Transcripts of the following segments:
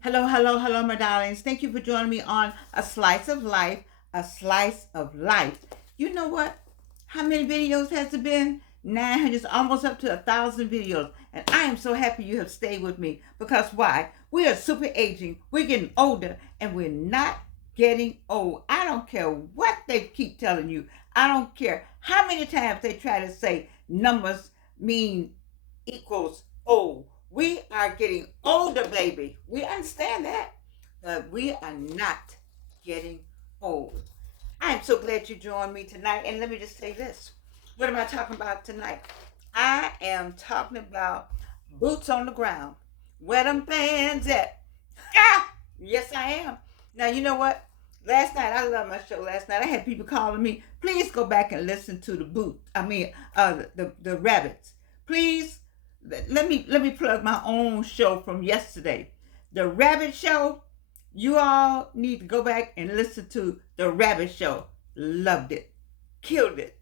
Hello, hello, hello, my darlings. Thank you for joining me on A Slice of Life, A Slice of Life. You know what? How many videos has it been? 900, almost up to 1,000 videos. And I am so happy you have stayed with me because why? We are super aging. We're getting older and we're not getting old. I don't care what they keep telling you. I don't care how many times they try to say numbers mean equals old. We are getting older, baby. We understand that, but we are not getting old. I am so glad you joined me tonight. And let me just say this. What am I talking about tonight? I am talking about boots on the ground. Where them fans at? Ah! Yes, I am. Now, you know what? Last night, I love my show last night. I had people calling me, please go back and listen to the rabbits. Please let me plug my own show from yesterday. The Rabbit Show. You all need to go back and listen to the Rabbit Show. Loved it. Killed it.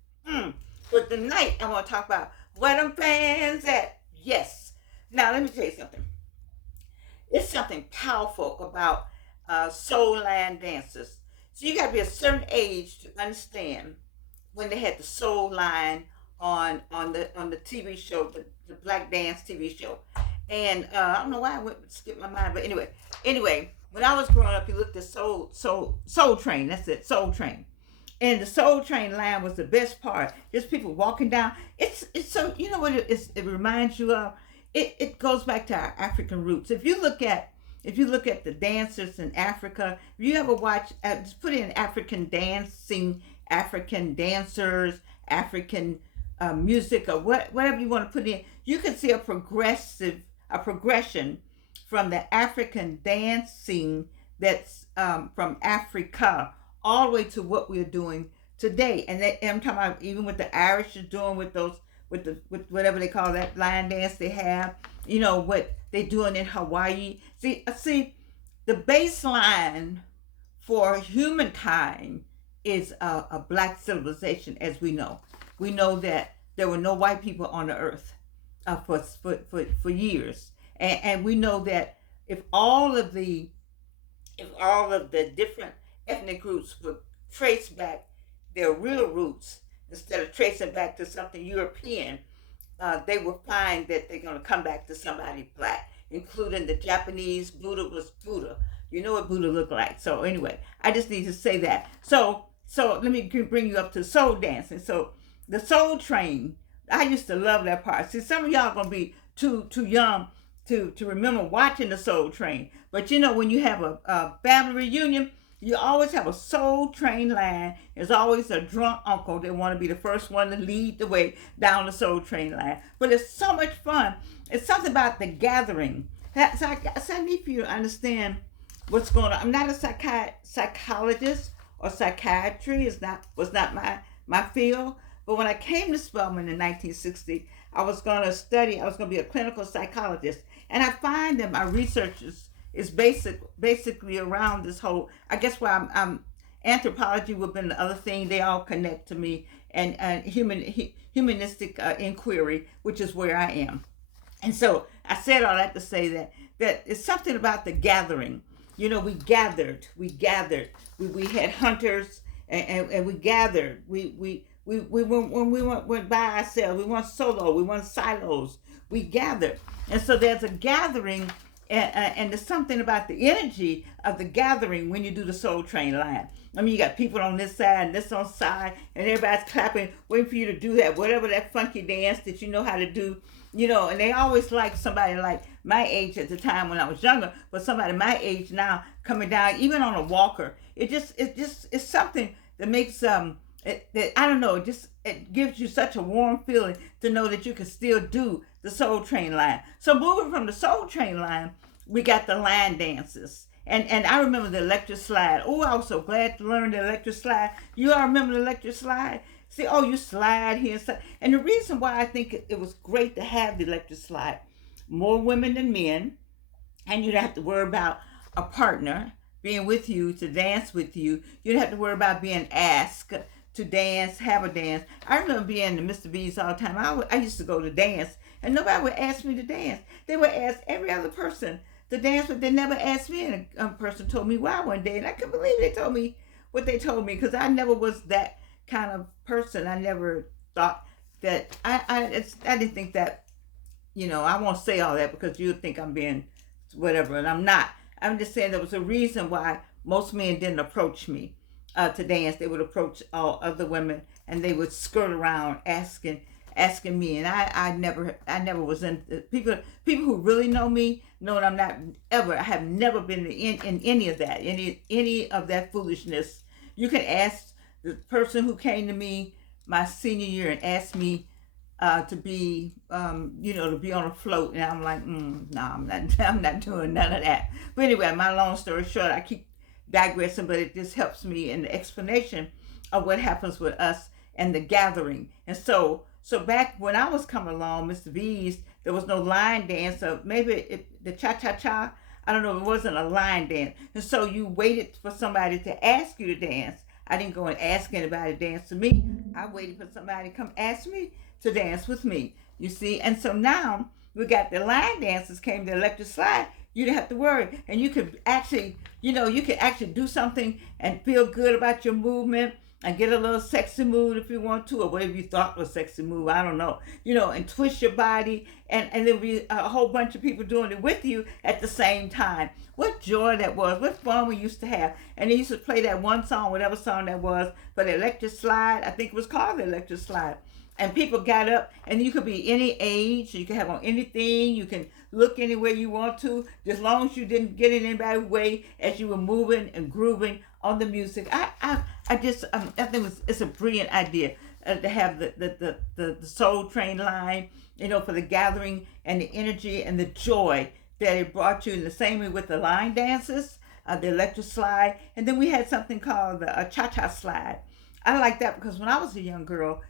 But tonight I want to talk about where them fans at. Yes. Now let me tell you something. It's something powerful about soul line dancers. So you got to be a certain age to understand when they had the soul line on the TV show, the Black Dance TV show. And I don't know why I went skip my mind, but anyway, when I was growing up, you looked at Soul Train. That's it, Soul Train. And the Soul Train line was the best part. Just people walking down. It's so you know what it reminds you of. It goes back to our African roots. If you look at the dancers in Africa, if you ever watch, just put in African dancing, African dancers, African music, or whatever you want to put in, you can see a progression from the African dancing that's from Africa all the way to what we're doing today. And I'm talking about even what the Irish is doing with those with whatever they call that line dance they have. You know what they're doing in Hawaii. See, the baseline for humankind is a black civilization, as we know. We know that there were no white people on the earth for years, and we know that if all of the different ethnic groups would trace back their real roots instead of tracing back to something European, they will find that they're going to come back to somebody black, including the Japanese. Buddha was Buddha. You know what Buddha looked like. So anyway, I just need to say that. So let me bring you up to soul dancing. So the Soul Train, I used to love that part. See, some of y'all gonna be too young to remember watching the Soul Train. But you know, when you have a family reunion, you always have a Soul Train line. There's always a drunk uncle that want to be the first one to lead the way down the Soul Train line. But it's so much fun. It's something about the gathering. So I need for you to understand what's going on. I'm not a psychologist or psychiatry. Was not my field. But when I came to Spelman in 1960, I was going to be a clinical psychologist. And I find that my research is basically around this whole, I guess why I'm anthropology would have been the other thing. They all connect to me, and humanistic inquiry, which is where I am. And so I said all that to say that it's something about the gathering. You know, we gathered, we had hunters, and we gathered, we went by ourselves. We went solo. We went silos. We gathered, and so there's a gathering, and there's something about the energy of the gathering when you do the Soul Train line. I mean, you got people on this side and this on side, and everybody's clapping, waiting for you to do that, whatever that funky dance that you know how to do. You know, and they always like somebody like my age at the time when I was younger, but somebody my age now coming down, even on a walker. It's something that makes I don't know, it gives you such a warm feeling to know that you can still do the Soul Train line. So moving from the Soul Train line, we got the line dances. And I remember the electric slide. Oh, I was so glad to learn the electric slide. You all remember the electric slide? See, oh, you slide here and slide. And the reason why I think it was great to have the electric slide, more women than men, and you don't have to worry about a partner being with you to dance with you. You don't have to worry about being asked to dance, have a dance. I remember being in Mr. B's all the time. I used to go to dance, and nobody would ask me to dance. They would ask every other person to dance, but they never asked me. And a person told me why one day, and I couldn't believe they told me what they told me, because I never was that kind of person. I never thought that I didn't think that, I won't say all that because you think I'm being whatever, and I'm not. I'm just saying there was a reason why most men didn't approach me to dance. They would approach all other women, and they would skirt around asking me, and I never was in people who really know me know that I'm not ever. I have never been in any of that, any of that foolishness. You can ask the person who came to me my senior year and asked me to be, to be on a float, and I'm like, no, I'm not, I'm not doing none of that. But anyway, my long story short, I keep digressing, but it just helps me in the explanation of what happens with us and the gathering. And so back when I was coming along, Mr. V's, there was no line dance, so maybe the cha-cha-cha, I don't know, it wasn't a line dance. And so you waited for somebody to ask you to dance. I didn't go and ask anybody to dance to me. I waited for somebody to come ask me to dance with me. You see, and so now we got the line dancers came to electric slide. You didn't have to worry, and you could actually, you could actually do something and feel good about your movement and get a little sexy mood if you want to, or whatever you thought was sexy move. I don't know, and twist your body, and there'll be a whole bunch of people doing it with you at the same time. What joy that was! What fun we used to have! And they used to play that one song, whatever song that was, for the electric slide. I think it was called the electric slide, and people got up, and you could be any age, you can have on anything, you can look anywhere you want to, as long as you didn't get in anybody's way as you were moving and grooving on the music. I just I think it's a brilliant idea to have the Soul Train line, for the gathering and the energy and the joy that it brought you. In the same way with the line dances, the electric slide, and then we had something called the cha-cha slide. I like that because when I was a young girl,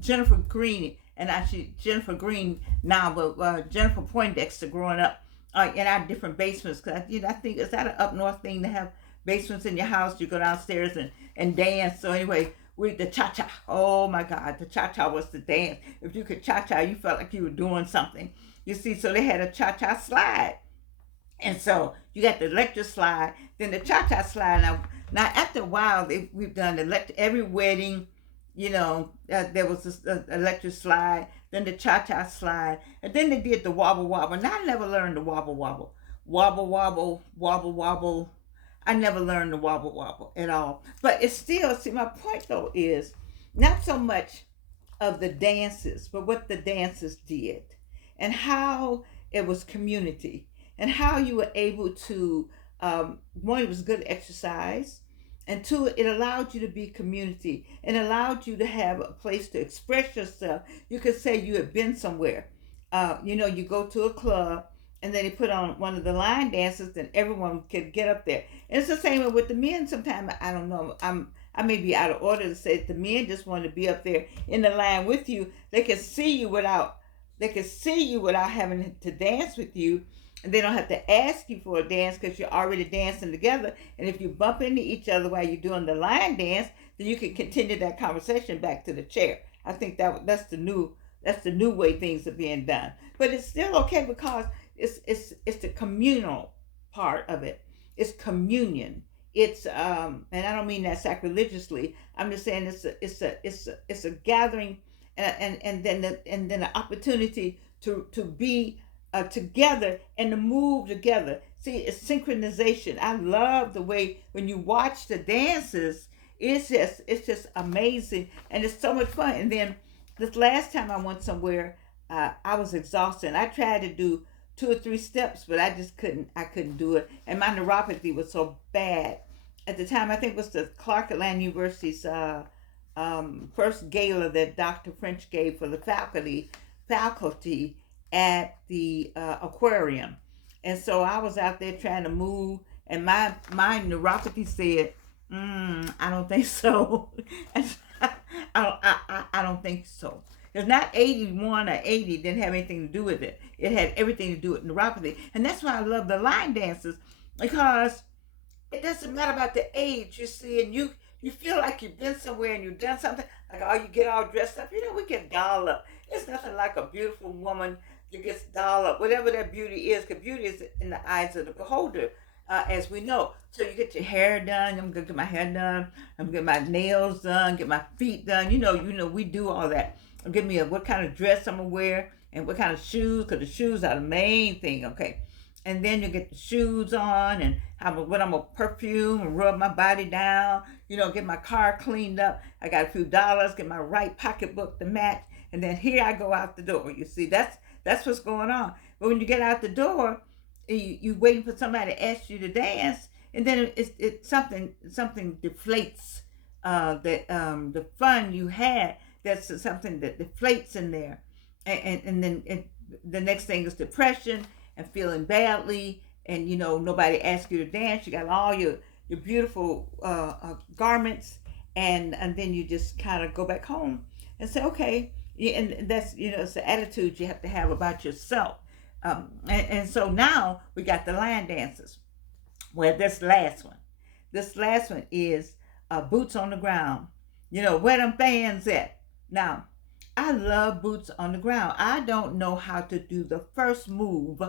Jennifer Green, and actually Jennifer Green now, but Jennifer Poindexter growing up in our different basements. Because I think, is that an up north thing to have basements in your house? You go downstairs and dance. So anyway, the cha-cha. Oh my God, the cha-cha was the dance. If you could cha-cha, you felt like you were doing something. You see, so they had a cha-cha slide. And so you got the electric slide, then the cha-cha slide. Now after a while, we've done every wedding, there was this electric slide, then the cha-cha slide, and then they did the wobble wobble. Now I never learned the wobble wobble. Wobble wobble, wobble wobble. I never learned the wobble wobble at all. But it's still, see, my point though is not so much of the dances, but what the dancers did and how it was community and how you were able to, one, it was good exercise, and two, it allowed you to be community and allowed you to have a place to express yourself. You could say you had been somewhere. You go to a club and then they put on one of the line dances, then everyone could get up there. And it's the same way with the men sometimes. I don't know. I may be out of order to say that the men just want to be up there in the line with you. They can see you without having to dance with you. And they don't have to ask you for a dance because you're already dancing together. And if you bump into each other while you're doing the line dance, then you can continue that conversation back to the chair. I think that's the new way things are being done. But it's still okay because it's the communal part of it. It's communion. It's and I don't mean that sacrilegiously. I'm just saying it's a gathering, and then the opportunity to be together and to move together. See, it's synchronization. I love the way when you watch the dances, it's just amazing, and it's so much fun. And then this last time I went somewhere, I was exhausted. I tried to do 2 or 3 steps, but I just couldn't. I couldn't do it, and my neuropathy was so bad at the time. I think it was the Clark Atlanta University's first gala that Dr. French gave for the faculty at the aquarium. And so I was out there trying to move, and my neuropathy said, I don't think so. I don't think so. It's not 81 or 80 didn't have anything to do with it. It had everything to do with neuropathy. And that's why I love the line dances, because it doesn't matter about the age, you see, and you feel like you've been somewhere and you've done something, like, oh, you get all dressed up. We get dolled up. It's nothing like a beautiful woman you get doll up, whatever that beauty is, because beauty is in the eyes of the beholder, as we know. So you get your hair done. I'm gonna get my hair done. I'm gonna get my nails done. Get my feet done. We do all that. Give me what kind of dress I'm gonna wear and what kind of shoes, because the shoes are the main thing. Okay, and then you get the shoes on and what I'm gonna perfume and rub my body down. Get my car cleaned up. I got a few dollars. Get my right pocketbook to match, and then here I go out the door. You see, that's what's going on. But when you get out the door, you waiting for somebody to ask you to dance, and then it's something deflates the fun you had. That's something that deflates in there, and then the next thing is depression and feeling badly, and nobody asks you to dance. You got all your beautiful garments, and then you just kind of go back home and say, okay. Yeah, and that's it's the attitude you have to have about yourself. And so now we got the line dancers. Well, this last one is boots on the ground. Where them fans at? Now, I love boots on the ground. I don't know how to do the first move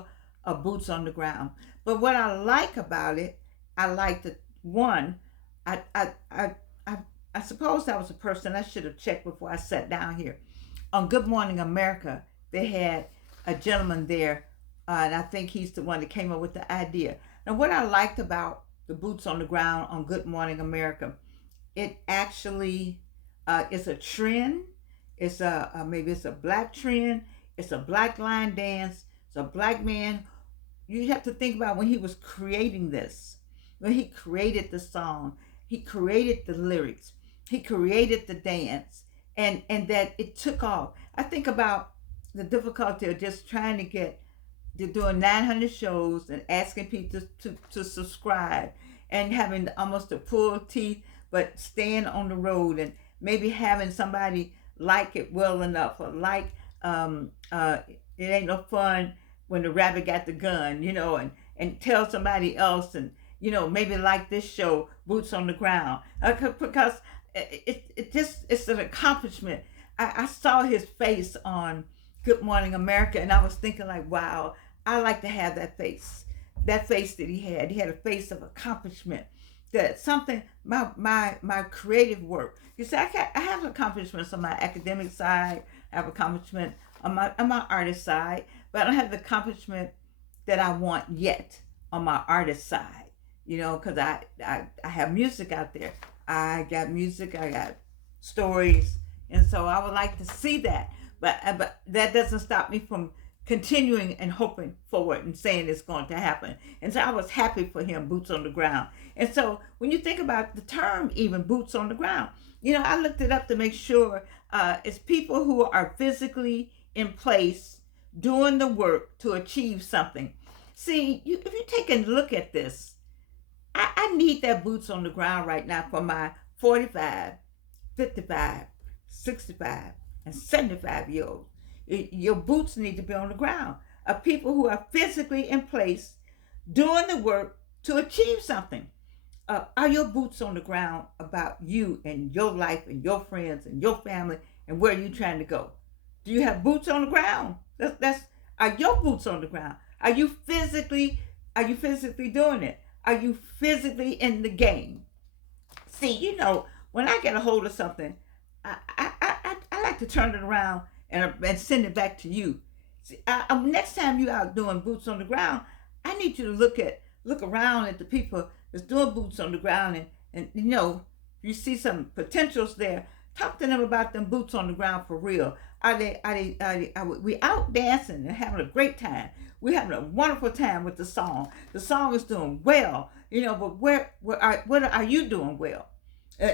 of boots on the ground, but what I like about it, I like the one. I suppose that was a person I should have checked before I sat down here. On Good Morning America, they had a gentleman there, and I think he's the one that came up with the idea. Now, what I liked about the boots on the ground on Good Morning America, it actually is a trend. It's maybe it's a black trend. It's a black line dance. It's a black man. You have to think about when he was creating this, when he created the song, he created the lyrics, he created the dance, and that it took off. I think about the difficulty of just trying to get to doing 900 shows and asking people to subscribe and having almost to pull teeth, but staying on the road and maybe having somebody like it well enough, or like it ain't no fun when the rabbit got the gun, and tell somebody else, and maybe like this show, Boots on the Ground, because it's an accomplishment. I saw his face on Good Morning America, and I was thinking like, wow, I like to have that face that he had. He had a face of accomplishment. That something, my creative work. You see, I have accomplishments on my academic side. I have accomplishment on my artist side, but I don't have the accomplishment that I want yet on my artist side. Because I have music out there. I got music. I got stories, and so I would like to see that. But that doesn't stop me from continuing and hoping for it and saying it's going to happen. And so I was happy for him, boots on the ground. And so when you think about the term, even boots on the ground, I looked it up to make sure it's people who are physically in place doing the work to achieve something. See, if you take a look at this, I need that boots on the ground right now for my 45, 55, 65, and 75-year-olds. Your boots need to be on the ground. Of people who are physically in place doing the work to achieve something. Are your boots on the ground about you and your life and your friends and your family and where you're trying to go? Do you have boots on the ground? Are your boots on the ground? Are you physically doing it? Are you physically in the game? See, when I get a hold of something, I like to turn it around and send it back to you. See, next time you out doing boots on the ground, I need you to look around at the people that's doing boots on the ground, and you see some potentials there. Talk to them about them boots on the ground for real. We out dancing and having a great time. We're having a wonderful time with the song. The song is doing well, but what are you doing well?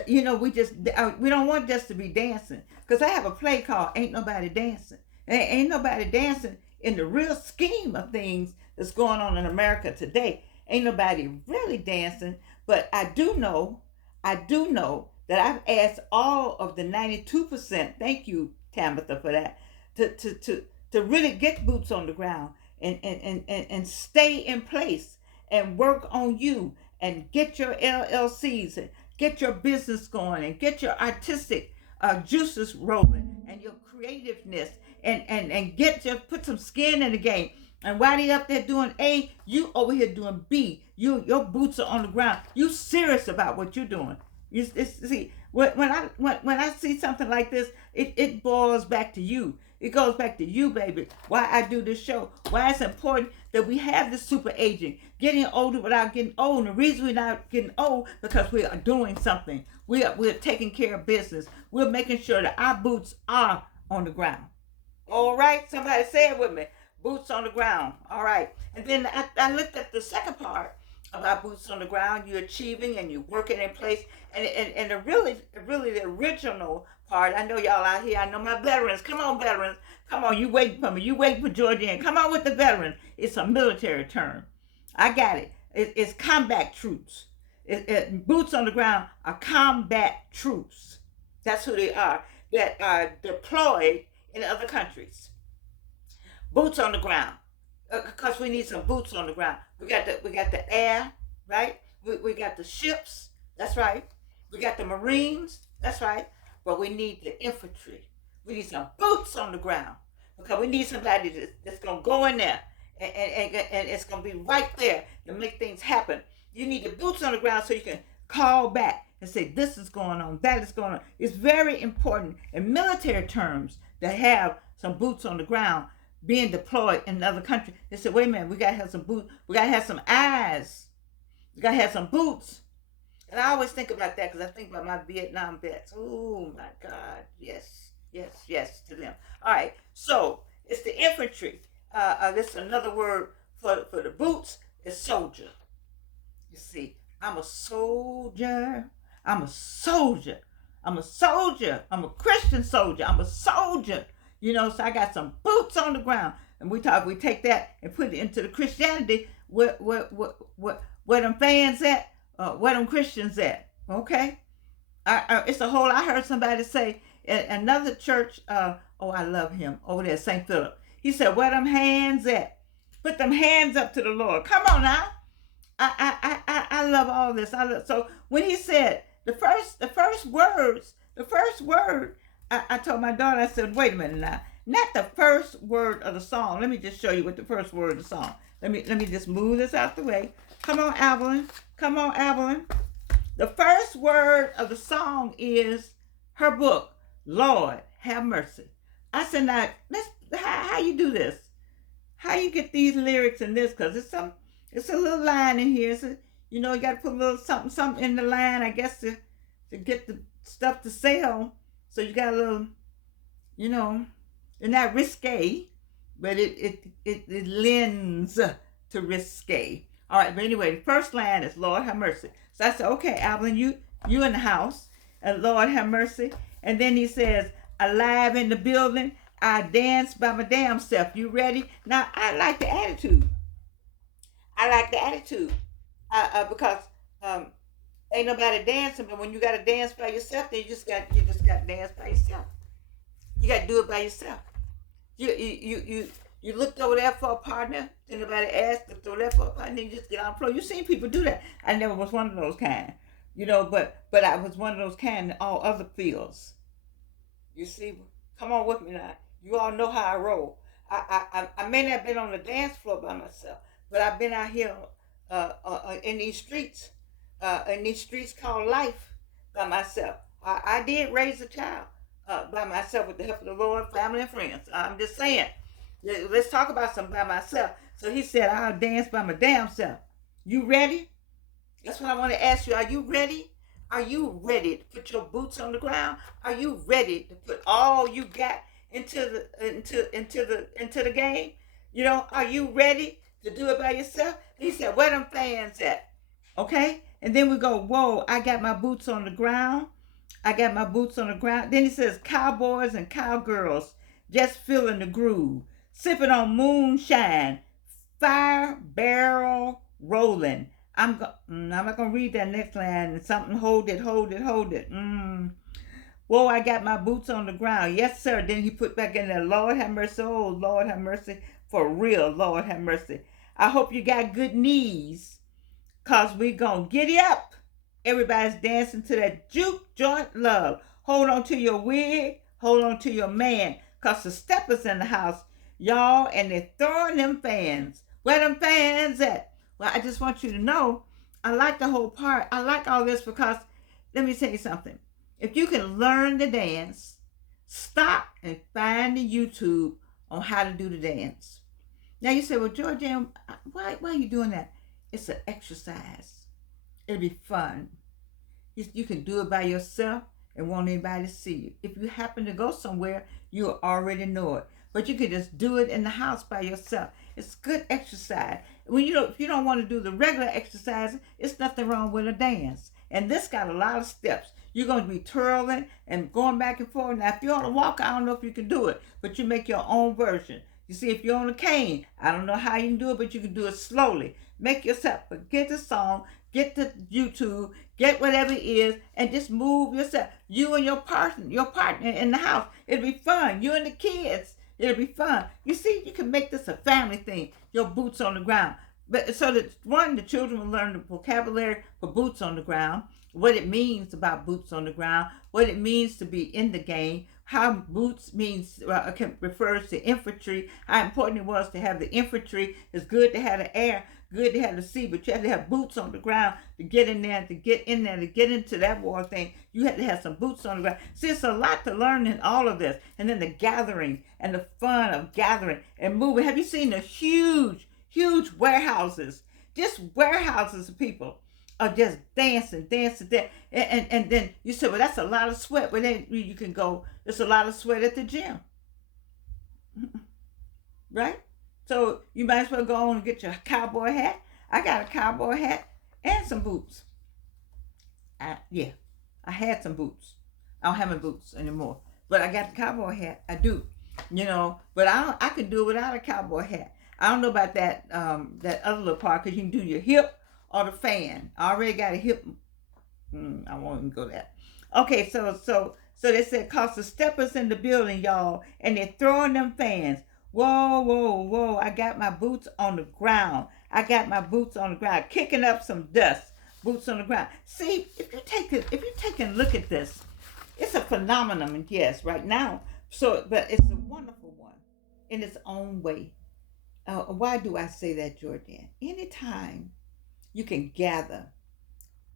We don't want just to be dancing, because I have a play called Ain't Nobody Dancing. Ain't nobody dancing in the real scheme of things that's going on in America today. Ain't nobody really dancing, but I do know that I've asked all of the 92%, thank you, Tabitha, for that, to really get boots on the ground and stay in place and work on you and get your LLCs and get your business going and get your artistic juices rolling and your creativeness and put some skin in the game. And while they up there doing A, you over here doing B. Your boots are on the ground. You serious about what you're doing. See, when I see something like this, it boils back to you. It goes back to you, baby. Why I do this show. Why it's important that we have this super aging. Getting older without getting old. And the reason we're not getting old, because we are doing something. We're taking care of business. We're making sure that our boots are on the ground. All right? Somebody say it with me. Boots on the ground. All right. And then I looked at the second part about boots on the ground. You're achieving and you're working in place. And the really the original part, I know y'all out here. I know my veterans. Come on, veterans. Come on, you waiting for me. You waiting for Georgian. Come on with the veterans. It's a military term. I got it. It's combat troops. Boots on the ground are combat troops. That's who they are. That are deployed in other countries. Boots on the ground, because we need some boots on the ground. We got the air, right? We got the ships. That's right. We got the Marines. That's right. But we need the infantry. We need some boots on the ground, because we need somebody that's gonna go in there and it's gonna be right there to make things happen. You need the boots on the ground so you can call back and say, this is going on, that is going on. It's very important in military terms to have some boots on the ground being deployed in another country. They said, wait a minute, we got to have some boots. We got to have some eyes. We got to have some boots. And I always think about that because I think about my Vietnam vets. Oh, my God. Yes, yes, yes to them. All right. So it's the infantry. This is another word for the boots is soldier. You see, I'm a soldier. I'm a soldier. I'm a soldier. I'm a Christian soldier. I'm a soldier. You know, so I got some boots on the ground. And we take that and put it into the Christianity, where them fans at, where them Christians at. Okay? It's a whole, I heard somebody say at another church, I love him, over there at St. Philip. He said, where them hands at? Put them hands up to the Lord. Come on now. I love all this. So when he said the first word, I told my daughter, I said, wait a minute now. Not the first word of the song. Let me just show you what the first word of the song. Let me just move this out the way. Come on, Evelyn. Come on, Evelyn. The first word of the song is her book, Lord Have Mercy. I said, now, how you do this? How you get these lyrics in this? Because it's a little line in here. So, you know, you got to put a little something in the line, I guess, to get the stuff to sell. So you got a little, you know, they're not risque, but it lends to risque. All right, but anyway, the first line is Lord have mercy. So I said, okay, Evelyn, you in the house, and Lord have mercy. And then he says, alive in the building, I dance by my damn self. You ready? Now, I like the attitude. Because ain't nobody dancing, but when you got to dance by yourself, then you just got to dance by yourself. You got to do it by yourself. You looked over there for a partner, then nobody asked, looked over there for a partner, then you just get on the floor. You've seen people do that. I never was one of those kind, you know, but I was one of those kind in all other fields. You see, come on with me now. You all know how I roll. I may not have been on the dance floor by myself, but I've been out here in these streets called life by myself. I did raise a child by myself with the help of the Lord, family, and friends. I'm just saying. Let's talk about something by myself. So he said, I'll dance by my damn self. You ready? That's what I want to ask you. Are you ready? Are you ready to put your boots on the ground? Are you ready to put all you got into the game? You know, are you ready to do it by yourself? He said, where them fans at? Okay? And then we go, whoa, I got my boots on the ground. Then he says, cowboys and cowgirls just feeling the groove, sipping on moonshine, fire barrel rolling. I'm not going to read that next line. Something, hold it. Whoa, I got my boots on the ground. Yes, sir. Then he put back in there, Lord have mercy. Oh, Lord have mercy. For real, Lord have mercy. I hope you got good knees, because we going to giddy up. Everybody's dancing to that juke joint love. Hold on to your wig. Hold on to your man. because the steppers in the house, y'all, and they're throwing them fans. Where them fans at? Well, I just want you to know, I like the whole part. I like all this because, let me tell you something. If you can learn the dance, stop and find the YouTube on how to do the dance. Now you say, well, Georgianne, why are you doing that? It's an exercise. It'll be fun. You can do it by yourself and want anybody to see you. If you happen to go somewhere, you already know it. But you can just do it in the house by yourself. It's good exercise. When if you don't want to do the regular exercise, it's nothing wrong with a dance. And this got a lot of steps. You're going to be twirling and going back and forth. Now, if you're on a walk, I don't know if you can do it, but you make your own version. You see, if you're on a cane, I don't know how you can do it, but you can do it slowly. Make yourself forget the song, get the YouTube, get whatever it is, and just move yourself. You and your partner in the house. It'll be fun. You and the kids. It'll be fun. You see, you can make this a family thing. Your boots on the ground. But so that one, the children will learn the vocabulary for boots on the ground, what it means about boots on the ground, what it means to be in the game, how boots means refers to infantry, how important it was to have the infantry. It's good to have the air, good to have the sea, but you have to have boots on the ground to get in there, to get into that war thing. You have to have some boots on the ground. See, it's a lot to learn in all of this. And then the gathering and the fun of gathering and moving. Have you seen the huge warehouses? Just warehouses of people are just dancing. And then you say, well, that's a lot of sweat. Well, then you can go, it's a lot of sweat at the gym. Right? So you might as well go on and get your cowboy hat. I got a cowboy hat and some boots. I had some boots. I don't have my boots anymore. But I got the cowboy hat. I do. But I can do it without a cowboy hat. I don't know about that other little part, because you can do your hip or the fan. I already got a hip. I won't even go there. Okay, so they said, cause the steppers in the building, y'all, and they're throwing them fans. Whoa, I got my boots on the ground. Kicking up some dust. Boots on the ground. See, if you take a look at this, it's a phenomenon, yes, right now. But it's a wonderful one in its own way. Why do I say that, Jordan? Anytime you can gather,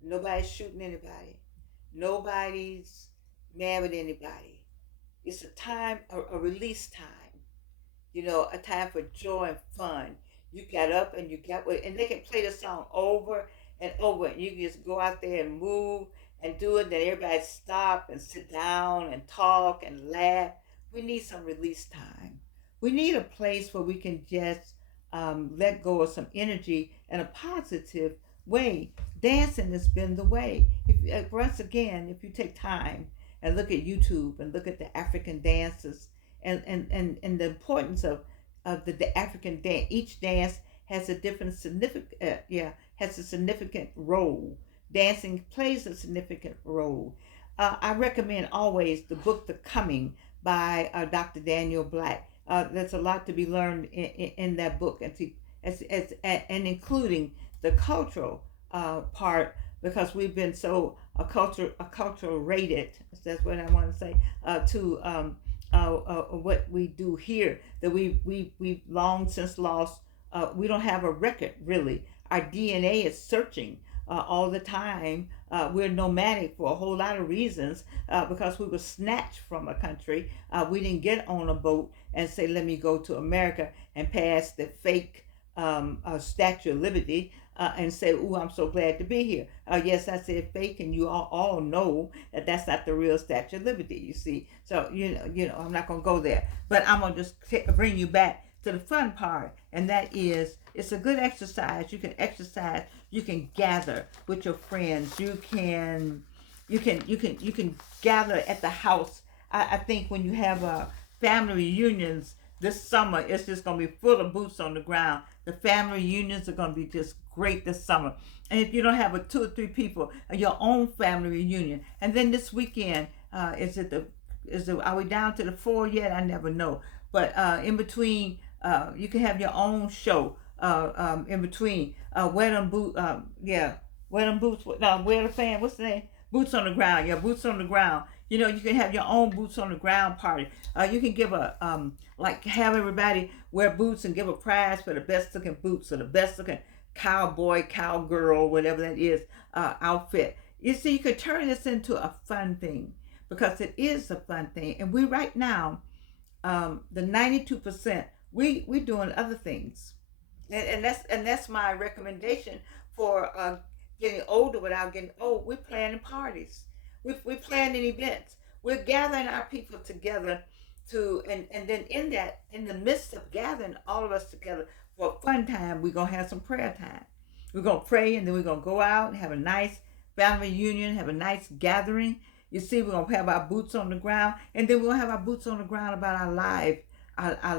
nobody's shooting anybody, nobody's mad with anybody. It's a time, a release time. A time for joy and fun. You got up and and they can play the song over and over, and you can just go out there and move and do it. Then everybody stop and sit down and talk and laugh. We need some release time. We need a place where we can just let go of some energy in a positive way. Dancing has been the way. Once again, if you take time and look at YouTube and look at the African dances and the importance of the African dance, each dance has a different significant role. Dancing plays a significant role. I recommend always the book The Coming by Dr. Daniel Black. There's a lot to be learned in that book, and including the cultural part, because we've been so cultural rated. That's what I want to say to what we do here, that we've long since lost. We don't have a record, really. Our DNA is searching all the time. We're nomadic for a whole lot of reasons, because we were snatched from a country. We didn't get on a boat and say, let me go to America and pass the fake Statue of Liberty and say, ooh, I'm so glad to be here. Yes, I said fake, and you all know that that's not the real Statue of Liberty, you see. So, I'm not going to go there. But I'm going to just bring you back to the fun part, and that is, it's a good exercise. You can exercise. You can gather with your friends. You can gather at the house. I think when you have family reunions this summer, it's just going to be full of boots on the ground. The family reunions are going to be just great this summer. And if you don't have 2 or 3 people, your own family reunion. And then this weekend, are we down to the 4 yet? I never know. But in between, you can have your own show. In between, wear them boots. Wear the fan. What's the name? Boots on the ground. Yeah, boots on the ground. You know, you can have your own boots on the ground party. You can give a like have everybody wear boots and give a prize for the best looking boots or the best looking cowboy, cowgirl, whatever that is, outfit. You see, you could turn this into a fun thing because it is a fun thing. And we right now, the 92%, we doing other things, and that's my recommendation for getting older without getting old. We're planning parties. We're planning events. We're gathering our people together and then in the midst of gathering all of us together for a fun time, we're gonna have some prayer time. We're gonna pray, and then we're gonna go out and have a nice family reunion, have a nice gathering. You see, we're gonna have our boots on the ground, and then we're gonna have our boots on the ground about our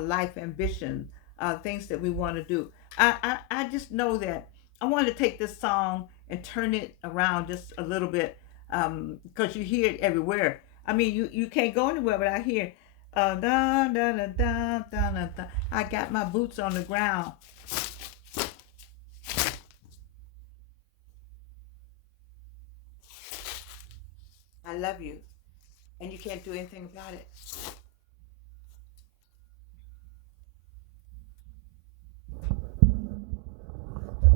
life ambition, things that we want to do. I just know that I want to take this song and turn it around just a little bit, because you hear it everywhere. I mean, you can't go anywhere without hearing, da, da, da, da, da, da, da. I got my boots on the ground. I love you, and you can't do anything about it.